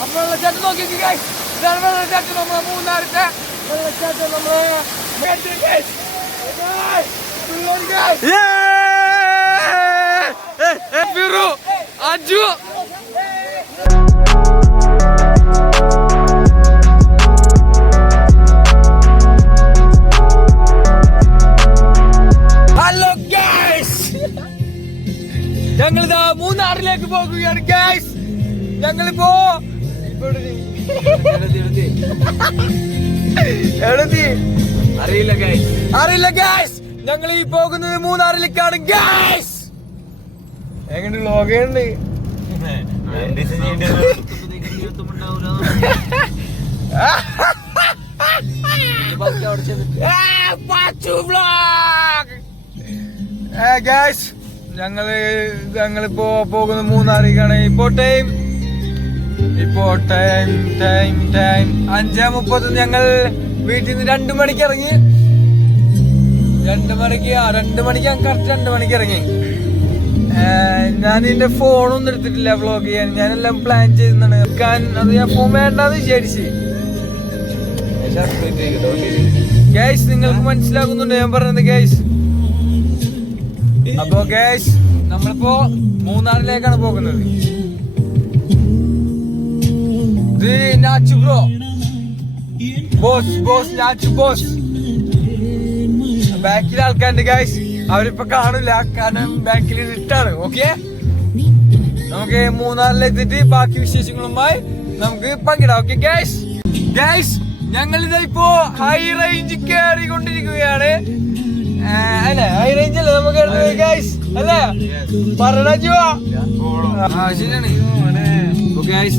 അപ്പൊ വെള്ളച്ചാട്ടം നോക്കി വെള്ളച്ചാട്ടം നമ്മളെ മൂന്നാറിന്റെ വെള്ളച്ചാട്ടം നമ്മളെ അജു ഹലോ ഗൈസ്, ഞങ്ങളിതാ മൂന്നാറിലേക്ക് പോകുകയാണ് ഗൈസ്. ഞങ്ങളിപ്പോ അറിയില്ല ഗൈസ്. ഞങ്ങൾ ഈ പോകുന്നത് മൂന്നാറിലേക്കാണ് ഗൈസ്. എങ്ങനെ ലോകയുണ്ട് ഗൈസ്. ഞങ്ങളിപ്പോ പോകുന്നത് മൂന്നാറിലേക്കാണ്. ഇപ്പോ ടൈം 5:30. ഞങ്ങൾ വീട്ടിൽ നിന്ന് 2 മണിക്ക് ഇറങ്ങി. 2 മണിക്ക് കറക്റ്റ് 2 മണിക്ക് ഇറങ്ങി. ഞാൻ എന്റെ ഫോണൊന്നും എടുത്തിട്ടില്ല വ്ളോഗ് ചെയ്യാൻ. ഞാനെല്ലാം പ്ലാൻ ചെയ്യുന്നതാണ്. അത് ഞാൻ ഫോൺ വേണ്ടെന്ന് വിചാരിച്ച്. ഗൈസ്, നിങ്ങൾക്ക് മനസ്സിലാകുന്നുണ്ട് ഞാൻ പറഞ്ഞത് ഗൈസ്. അപ്പൊ ഗൈസ്, നമ്മളിപ്പോ മൂന്നാറിലേക്കാണ് പോകുന്നത്. ഇത് Nachu bro, boss Nachu boss. ബാക്കിൽ ആൾക്കാരുണ്ട് ഗൈസ്. അവരിപ്പോ കാണില്ല, കാരണം ബാക്കിൽ ഇട്ടാണ്. ഓക്കെ, നമുക്ക് മൂന്നാറിലെത്തിയിട്ട് ബാക്കി വിശേഷങ്ങളുമായി നമുക്ക് പങ്കിടാം. Okay guys. ഞങ്ങളിതാ ഇപ്പോ ഹൈ റേഞ്ച് കയറിക്കൊണ്ടിരിക്കുകയാണ്. അല്ലെ, ഹൈ റേഞ്ച് അല്ലേ നമുക്ക് ഗൈസ്? അല്ലേ പറഞ്ഞ ശരിയാണ്. ഗൈസ്,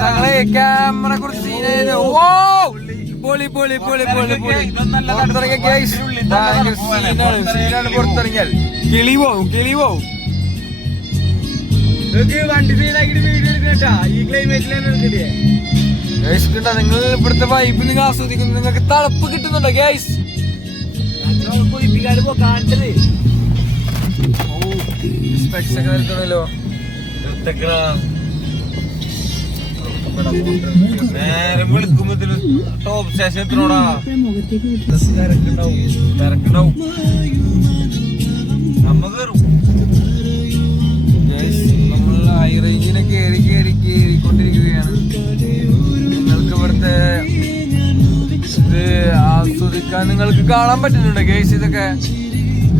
ഞങ്ങളെ ക്യാമറ കുറിച്ച് പുറത്തിറങ്ങിയാൽ കിളി പോവും. വണ്ടി സീനാക്കിട്ട് വീഡിയോ എടുക്കട്ടാ. ഈ ക്ലൈമറ്റിലാണ് എടുക്കണ്ടേ ഗൈസ്. കിട്ടാ, നിങ്ങൾ ഇവിടുത്തെ വൈബ് നിങ്ങൾ ആസ്വദിക്കുന്നു. നിങ്ങൾക്ക് തണുപ്പ് കിട്ടുന്നുണ്ടോ ഗൈസ്? ല്ലോ നേരം വിളിക്കുമ്പോ ടോപ്പ് സ്റ്റേഷൻ എത്രയോടാ തിരക്കുണ്ടാവും. നമ്മ കയറും. നമ്മൾ ഹൈ റേഞ്ചിനെ കേറിക്കൊണ്ടിരിക്കുകയാണ്. നിങ്ങൾക്ക് ഇവിടുത്തെ ഇത് ആസ്വദിക്കാൻ നിങ്ങൾക്ക് കാണാൻ പറ്റുന്നുണ്ട് ഗൈസ്. ഇതൊക്കെ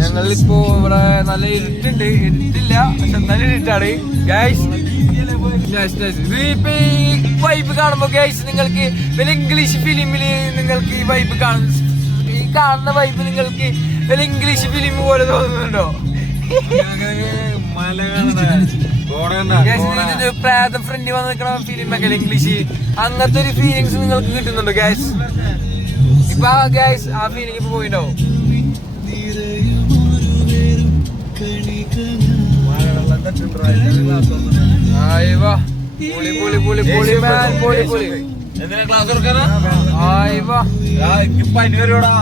ഞങ്ങളിപ്പോ ഇവിടെ നല്ല ഇരുട്ടില്ല, പക്ഷെ നല്ല ഇരുട്ടാണ് ഗൈസ്. വൈബ് കാണുമ്പോ ഗൈസ്, നിങ്ങൾക്ക് വല്ല ഇംഗ്ലീഷ് ഫിലിമില് നിങ്ങൾക്ക് ഈ വൈബ് കാണുന്ന വൈബ് നിങ്ങൾക്ക് വല്ല ഇംഗ്ലീഷ് ഫിലിം പോലെ തോന്നുന്നുണ്ടോ? പ്രാതം ഫ്രണ്ട് വന്ന് നിൽക്കണ ഫിലിമൊക്കെ ഇംഗ്ലീഷ്, അങ്ങനത്തെ ഒരു ഫീലിങ്സ് നിങ്ങൾക്ക് കിട്ടുന്നുണ്ടോ ഗൈസ്? ഇപ്പൊ ഗൈസ് ആ ഫീലിംഗ് ഇപ്പൊ പോയിണ്ടാവും. എന്തിനാ ക്ലാസ് കൊടുക്കാനാ? പനി വരോടാ.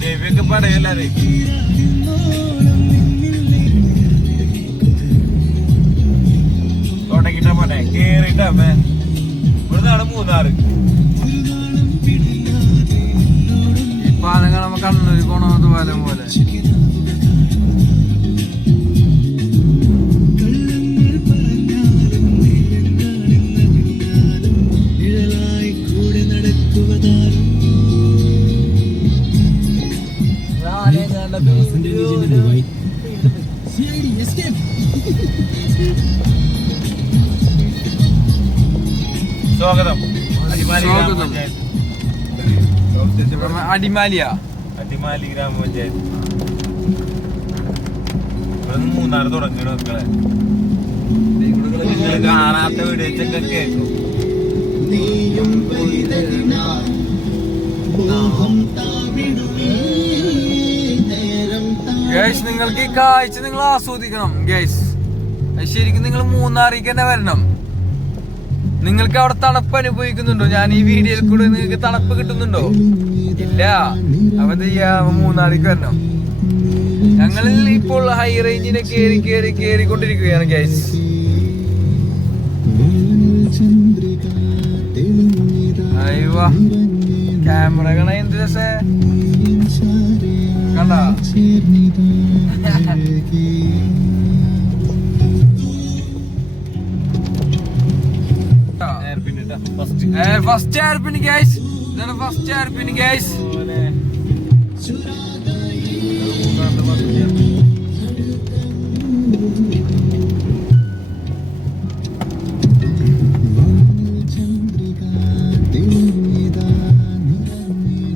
ചെവിയൊക്കെ പടയല്ലേ. തുടങ്ങിട്ടാ പോട്ടെ, കേറിട്ടാ ഇവിടുന്നാണ് മൂന്നാറ്. ഈ പാലം കാണുമ്പോ കണ്ണൂർ പോണത് പാലം പോലെ. സ്വാഗതം. അടിമാലി ഗ്രാമപഞ്ചായത്ത്. ഇവിടെ മൂന്നാറ് തുടങ്ങണ മക്കളെ. നിങ്ങൾ കാണാത്ത വീഡിയോച്ചൊക്കെ കേൾക്കും. ഗൈസ് നിങ്ങൾക്ക് ഈ കാഴ്ച നിങ്ങൾ ആസ്വദിക്കണം ഗൈസ്. ശരിക്കും നിങ്ങൾ മൂന്നാറിലേക്ക് തന്നെ വരണം. നിങ്ങൾക്ക് അവിടെ തണുപ്പ് അനുഭവിക്കുന്നുണ്ടോ? ഞാൻ ഈ വീഡിയോയിൽ കൂടെ നിങ്ങൾക്ക് തണുപ്പ് കിട്ടുന്നുണ്ടോ? ഇല്ല. അപ്പൊ മൂന്നാറിലേക്ക് വരണം. ഞങ്ങളിൽ ഇപ്പോൾ ഹൈ റേഞ്ചിനെ കേറിക്കൊണ്ടിരിക്കുകയാണ് ഗൈസ്. അയ്യോ ക്യാമറ കാണാ എന്ത് രസേ കണ്ട. First hairpin guys. ഇതാണ് ഫസ്റ്റ് എയർപിൻ ഗൈസ്.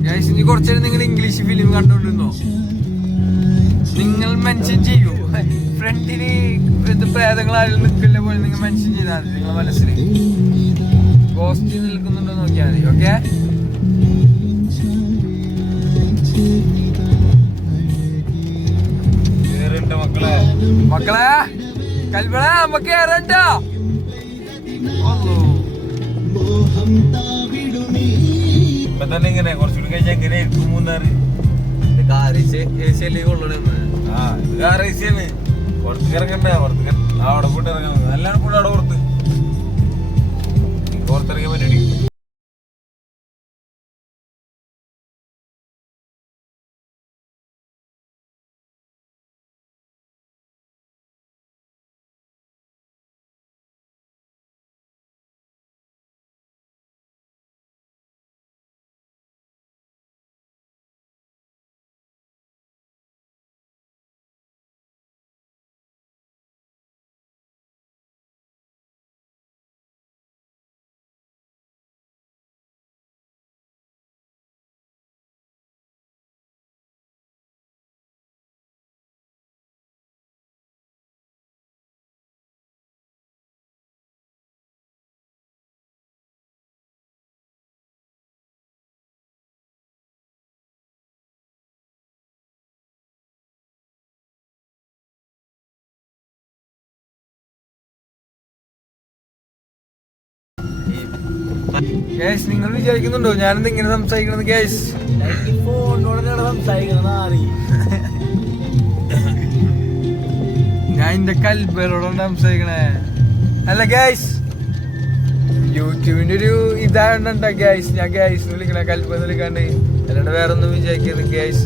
ഗൈസ് ഇനി കുറച്ചേരം നിങ്ങൾ ഇംഗ്ലീഷ് ഫിലിം കണ്ടോണ്ടിരുന്നോ? നിങ്ങൾ മെൻഷൻ ചെയ്യൂ. ഫ്രണ്ടിന് ഇത് പ്രേതങ്ങൾ ആരും നിൽക്കില്ല പോലെ നിങ്ങൾ മെൻഷൻ ചെയ്താൽ മതി. നിങ്ങളുടെ മനസ്സിൽ പോസ്റ്റ് നിൽക്കുന്നുണ്ടോ നോക്കിയാൽ മതി. ഓക്കെ മക്കളെ കൽബള നമുക്ക് ഏറണ്ട. ഇപ്പൊ തന്നെ ഇങ്ങനെ കുറച്ചുകൂടി കഴിഞ്ഞാൽ എങ്ങനെ എടുക്കും മൂന്നാറ്? കാറേസിയാണ്. പുറത്തേക്ക് ഇറങ്ങണ്ട. പുറത്തേക്ക് അവിടെ പോയിട്ട് ഇറങ്ങാൻ നല്ലോണം കൂടെ അവിടെ പുറത്തിറങ്ങാൻ പറ്റി. ഗൈസ് നിങ്ങൾ വിചാരിക്കുന്നുണ്ടോ ഞാനെന്ത് ഇങ്ങനെ സംസാരിക്കണത്? ഗൈസ് ഫോണിനോടാണ് സംസാരിക്കണത്. ഞാൻ എന്റെ കൽബലോടാണ് സംസാരിക്കണേ. അല്ല ഗൈസ് യൂട്യൂബിന്റെ ഒരു ഇതായോണ്ടാ ഗൈസ് ഞാൻ ഗൈസ് വിളിക്കണ കൽബെന്ന് വിളിക്കാണ്ട്. അല്ലാണ്ട് വേറെ ഒന്നും വിചാരിക്കരുത് ഗൈസ്.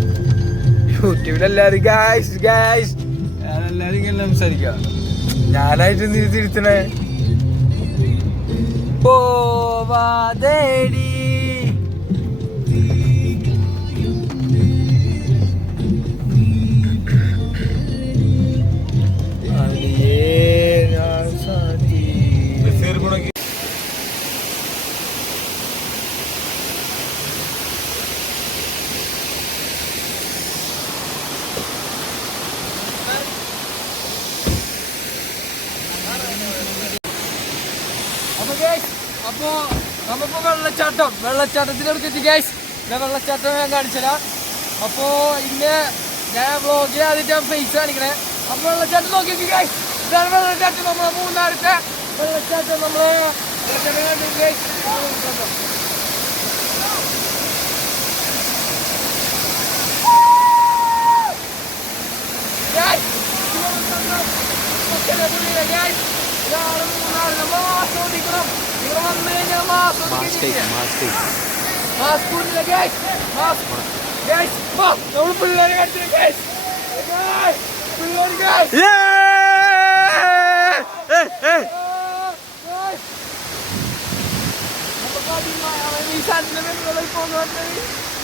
യൂട്യൂബിലെല്ലാരും ഗൈസ് ഗൈസ് ഞാനെല്ലാരും ഇങ്ങനെ സംസാരിക്കാം. ഞാനായിട്ട് തിരുത്തണേ. പോവാതേടി അപ്പൊ നമ്മളിപ്പോ വെള്ളച്ചാട്ടത്തിനടുത്ത് എത്തി ഗൈസ്. ഞാൻ വെള്ളച്ചാട്ടം ഞാൻ കാണിച്ചുതരാം. അപ്പോ ഇന്ന് ഞാൻ വ്ളോഗിൽ ആദ്യമായിട്ട് ഫേസ് കാണിക്കണേ. അപ്പൊ വെള്ളച്ചാട്ടം നോക്കി ഗൈസ്. ഇതാണ് വെള്ളച്ചാട്ടം. നമ്മളെ മൂന്നാറിത്തെ വെള്ളച്ചാട്ടം. നമ്മളെ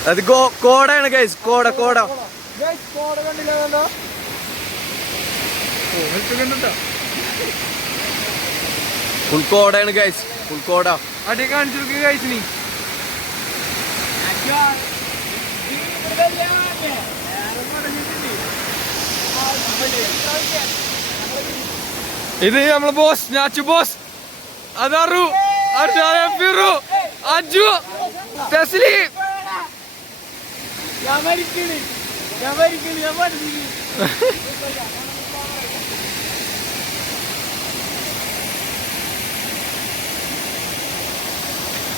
അത് കോടയാണ് ഗൈസ്. കോട കണ്ടില്ല ഉൾക്കോടയാണ് ഗൈസ്. ഉൾക്കോട അടി കാണിച്ചു ഗൈസ്. നീ ഇത് നമ്മളെ ബോസ് നാച്ചു ബോസ്. അതാറു അർജു അജു തസ്ലീം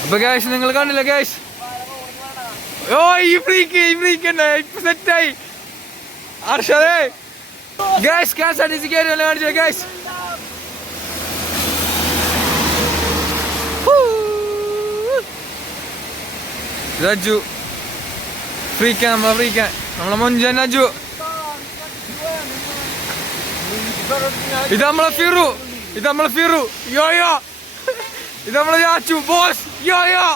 അപ്പൊ ഗൈസ് നിങ്ങൾ കണ്ടില്ല ഗൈസ്, ഓ ഈ ഫ്രീക്ക് തന്നെ ഇപ്പൊ സെറ്റായി അർഷദേ. ഗൈസ് KSRTC കയറിയല്ലേ കാണിച്ചോ ഗൈസ്. അജു ഫ്രീക്കാൻ നമ്മളെ മൊഞ്ചൻ അജു. ഇത് നമ്മളെ ഫിറു യോയോ. ഇത് നമ്മളെ യാച്ചു ബോസ് യോയോ.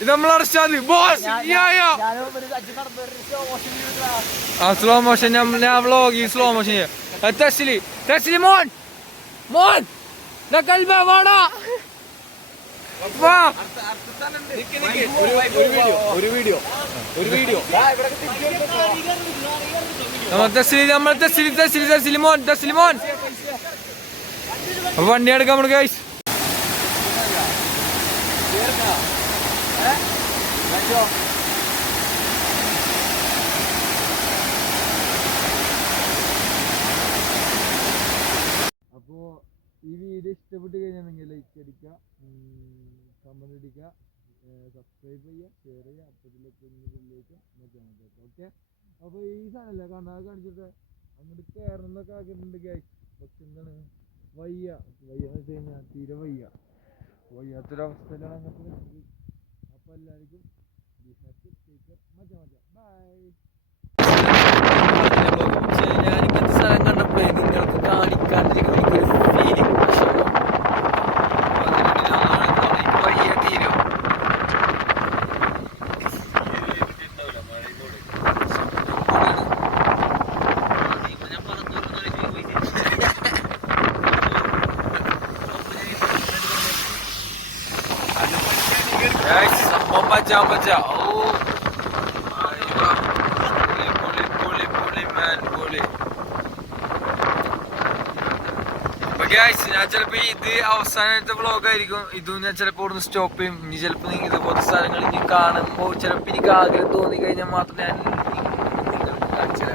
ഇത് നമ്മളെ അർഷാദ് ബോസ് യോയോ. ആ സ്ലോ മോഷൻ ഞാൻ വ്ളോഗ് സ്ലോ മോഷൻ ചെയ്യാം. തെസ്ലി മോൻ കൽബേ വാടാ വാ. ഒരു വീഡിയോ തെസ്ലിമോൻ. അപ്പൊ വണ്ടി എടുക്കാം നമ്മള് ഗൈസ്. അപ്പോ ഈ വീഡിയോ ഇഷ്ടപ്പെട്ട് കഴിഞ്ഞാൽ ലൈക്ക് അടിക്കുക, കമന്റ് അടിക്കുക, സബ്സ്ക്രൈബ് ചെയ്യുക, ഷെയർ ചെയ്യുക. അപ്പത്തിലേക്ക് ഓക്കെ. അപ്പൊ ഈ സാധനല്ലേ കണ്ണാ കാണിച്ചിട്ട് അങ്ങോട്ട് കയറുന്നൊക്കെ ആക്കിയിട്ടുണ്ട് ഗൈസ്. പക്ഷെ എന്താണ് വയ്യാന്ന് വെച്ച് കഴിഞ്ഞാൽ തീരെ വയ്യാത്തൊരവസ്ഥയിലാണ് അങ്ങനത്തെ വരുന്നത്. അപ്പൊ എല്ലാവർക്കും ഞാൻ ഇങ്ങനത്തെ സ്ഥലം കണ്ടപ്പോഴേ നിങ്ങൾക്ക് കാണിക്കാണ്ടിരിക്കുന്ന ഫീലിംഗ് വയ്യ തീരും. സംഭവം പച്ചാ ഞാൻ ചിലപ്പോ ഇത് അവസാനത്തെ വ്ളോഗ് ആയിരിക്കും. ഇതും ഞാൻ ചിലപ്പോ ഇവിടുന്ന് സ്റ്റോപ്പ് ചെയ്യും. ഇനി ചിലപ്പോ നിങ്ങൾ ഇതുപോലത്തെ സ്ഥലങ്ങൾ ഇനി കാണുമ്പോൾ ചിലപ്പോ എനിക്ക് ആഗ്രഹം തോന്നി കഴിഞ്ഞാൽ മാത്രം ഞാൻ കാണിച്ചില്ല.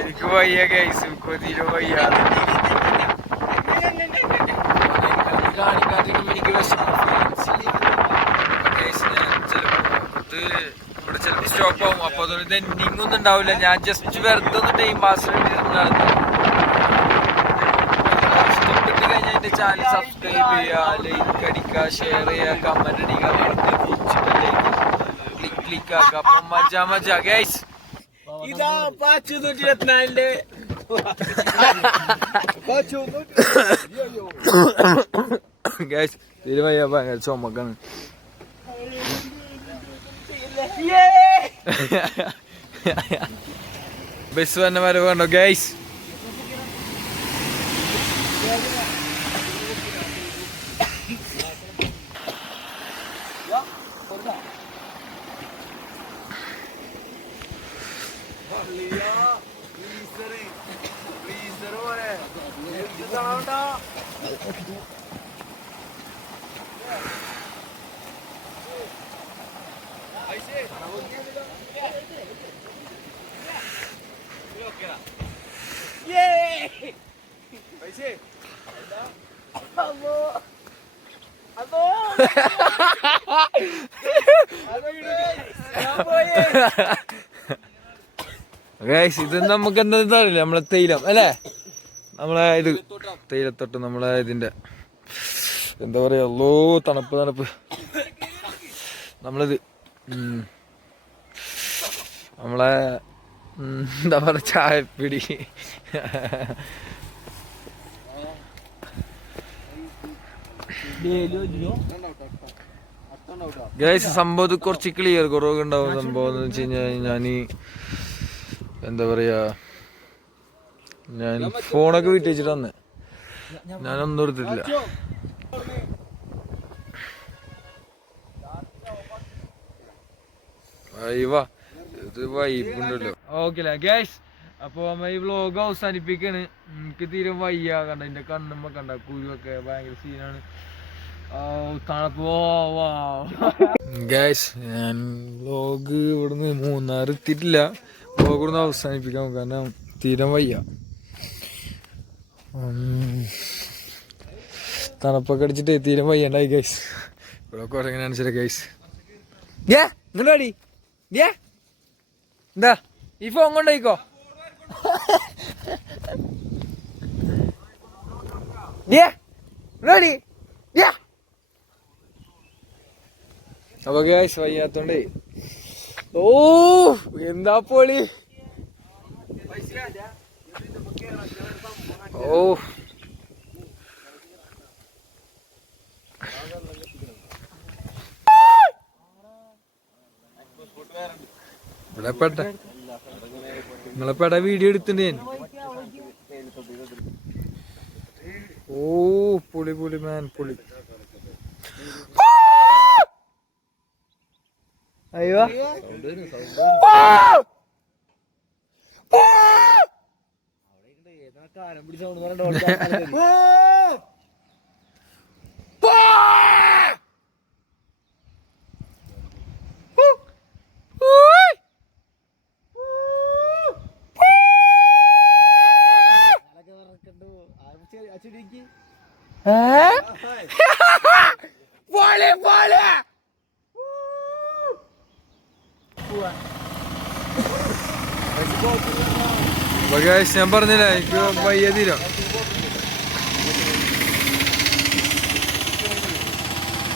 എനിക്ക് വയ്യ ഗൈസ്, കൊതിയില് വയ്യ. കാണിക്കാതിരിക്കുമ്പോ എനിക്ക് വിഷമം. ഞാൻ ചിലപ്പോ ഇവിടെ ചിലപ്പോ സ്റ്റോപ്പ് ആവും. അപ്പൊ അതൊന്നും എൻഡിങ് ഒന്നും ഉണ്ടാവില്ല. ഞാൻ ജസ്റ്റ് വെറുതെ ഒന്ന് ടൈം പാസ് നടന്നു. ഇഷ്ടപ്പെട്ട് കഴിഞ്ഞാൽ എന്റെ ചാനൽ സബ്സ്ക്രൈബ് ചെയ്യുക, ലൈക്ക് അടിക്കുക, ഷെയർ ചെയ്യുക, കമന്റ് അടിക്കുക, ക്ലിക്ക് ആക്കുക. അപ്പൊ മജ ഗൈസ്. ഇതാ 524 ഗൈസ് തീരുമാനിയ ഭയങ്കര ചുമക്കാണ്. ബസ് വന്ന വരവ് കണ്ടോ ഗൈസ്. ഗൈസ് ഇത് നമുക്ക് എന്താ അറിയില്ല, നമ്മളെ തേയിലം അല്ലേ, നമ്മളെ ഇത് തേയിലത്തൊട്ട് നമ്മളെ ഇതിന്റെ എന്താ പറയാ, അല്ലോ തണുപ്പ് നമ്മളിത് നമ്മളെ എന്താ പറയാ ചായപ്പിടി. ഗൈസ് സംഭവം കുറച്ച് ക്ലിയർ കുറവൊക്കെ ഉണ്ടാവും. സംഭവം എന്ന് വെച്ച് കഴിഞ്ഞാൽ ഞാൻ എന്താ പറയാ, ഞാൻ ഫോണൊക്കെ വീട്ടിൽ വെച്ചിട്ട് വന്നേ, ഞാനൊന്നും എടുത്തിട്ടില്ല. അയ്യവാ ഇത് വൈബുണ്ടല്ലോ. ഓക്കെ അല്ലേ ഗൈസ്, അപ്പൊ ഈ വ്ലോഗ് അവസാനിപ്പിക്കാണ്. എനിക്ക് തീരെ വയ്യ, കണ്ട എന്റെ കണ്ണുമ്പോ കണ്ട കുരുവൊക്കെ ഭയങ്കര സീനാണ്. തണുപ്പ് ഗൈസ്, ഞാൻ വ്ലോഗ് ഇവിടുന്ന് മൂന്നാർ എത്തിയിട്ടില്ല. വ്ലോഗ് ഇവിടുന്ന് അവസാനിപ്പിക്കാം, കാരണം തീരെ വയ്യ. തണുപ്പൊക്കെ അടിച്ചിട്ട് തീരെ വയ്യണ്ടായി ഗൈസ്. ഇവിടെ കുറങ്ങനെ കാണിച്ചില്ല ഗൈസ്. ഇങ്ങോട്ടാടി എന്താ ഈ ഫോൺ കൊണ്ടോയിക്കോ. അപ്പൊ ഗൈസ് വയ്യാത്തോണ്ടേ. ഓ എന്താ പൊളി. ഓ ഇവിടെ പെട്ട നിങ്ങളെ പെട വീഡിയോ എടുത്തിണ്ട് ഞാൻ. ഓ പൊളി പൊളി മാൻ പൊളി. അയ്യോ ഞാൻ പറഞ്ഞില്ല എനിക്ക് വയ്യ തീരം.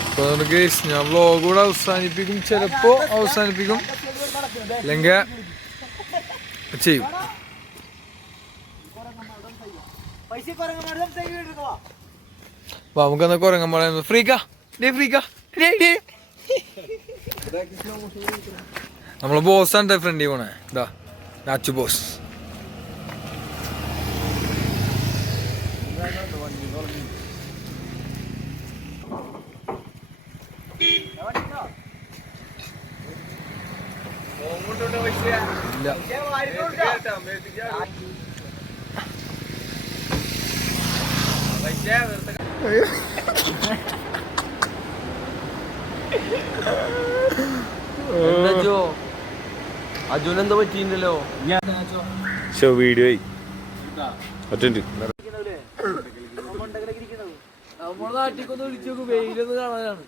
അപ്പൊ ഞാൻ വ്ലോഗ് കൂടെ അവസാനിപ്പിക്കും, ചിലപ്പോ അവസാനിപ്പിക്കും, അല്ലെങ്കിൽ ചെയ്യും. നമുക്കെന്നാ കുരങ്ങന്മാരെ ഫ്രീക്കാ നമ്മളെ ബോസാണ് ഫ്രണ്ടി പോണേ. ഇതാ നാച്ചു ബോസ്. അജുനെന്താ പറ്റിയില്ലല്ലോ. വീഡിയോ അറ്റൻഡ് നമ്മുടെ നാട്ടിക്കൊന്ന് വിളിച്ചു നോക്കും, വെയിലൊന്ന് കാണാനാണ്.